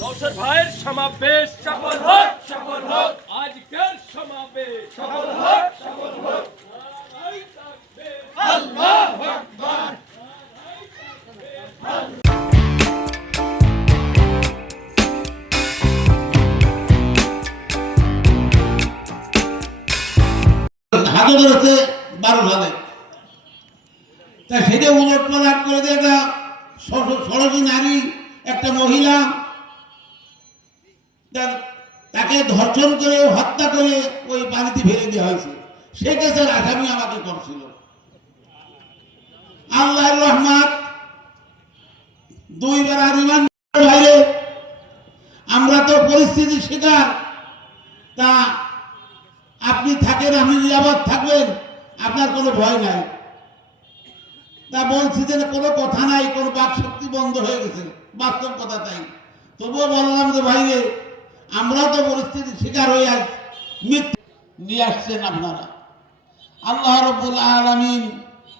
নৌসর ভাইয়ের সমাবেশ সফল হোক বারো সালে তা সেটা উলট পালট করে দিয়ে একটা নারী, একটা মহিলা তাকে ধর্ষণ করে, হত্যা করে ওই পানিতে ফেলে দেওয়া হয়েছে। সে কেসের আসামি আমাকে করছিল। আল্লাহ রহমাত দুইবার রিমান্ড বাইরে। আমরা তো পরিস্থিতির শিকার। তা আপনি থাকেন আপনি নিরাপদ থাকবেন, আপনার কোনো ভয় নাই। তা বলছি যে কোনো কথা নাই, কোনো বাক শক্তি বন্ধ হয়ে গেছে। বাস্তব কথা তাই। তবুও বললাম যে ভাইরে আমরা তো পরিস্থিতির শিকার হয়ে মৃত্যু নিয়ে আসছেন আপনারা। আল্লাহ রব্বুল আলমিন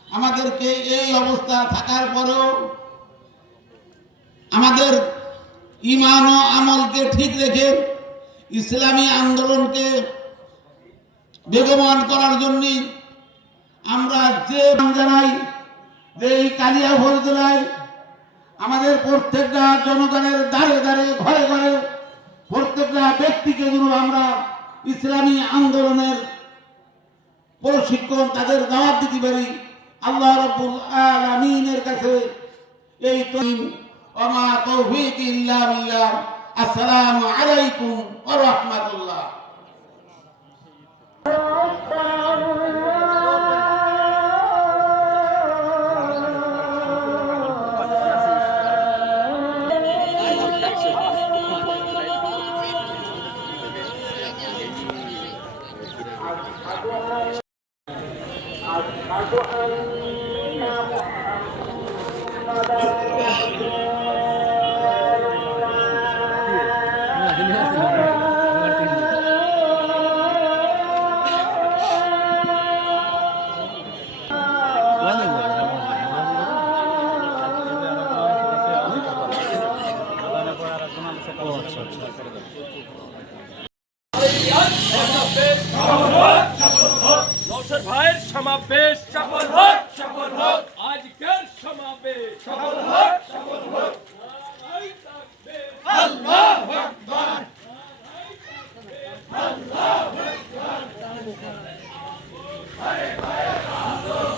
আমাদেরকে এই অবস্থা থাকার পরেও আমাদের ইমান ও আমলকে ঠিক রেখে ইসলামী আন্দোলনকে বেগবান করার জন্য আমরা যে নাম জানাই কালিয়া জেলায় আমাদের প্রত্যেকটা জনগণের দ্বারে দ্বারে ঘরে ঘরে প্রত্যেকটা ব্যক্তিকে যেন আমরা ইসলামী আন্দোলনের প্রশিক্ষণ তাদের দাওয়াত দিতে পারি। আল্লাহ রব্বুল আলামিনের কাছে এই তো ওমা তৌফিক ইল্লা বিল্লাহ। আসসালামু আলাইকুম ওয়া রাহমাতুল্লাহ। সমাবেশ সফল কিশোর ভাইয়ের সমাবেশ। সফল হোক সফল হোক। আজকের সমাবেশ। সফল হোক সফল হোক। আল্লাহু আকবার। আল্লাহু আকবার। আরে ভাই আল্লাহ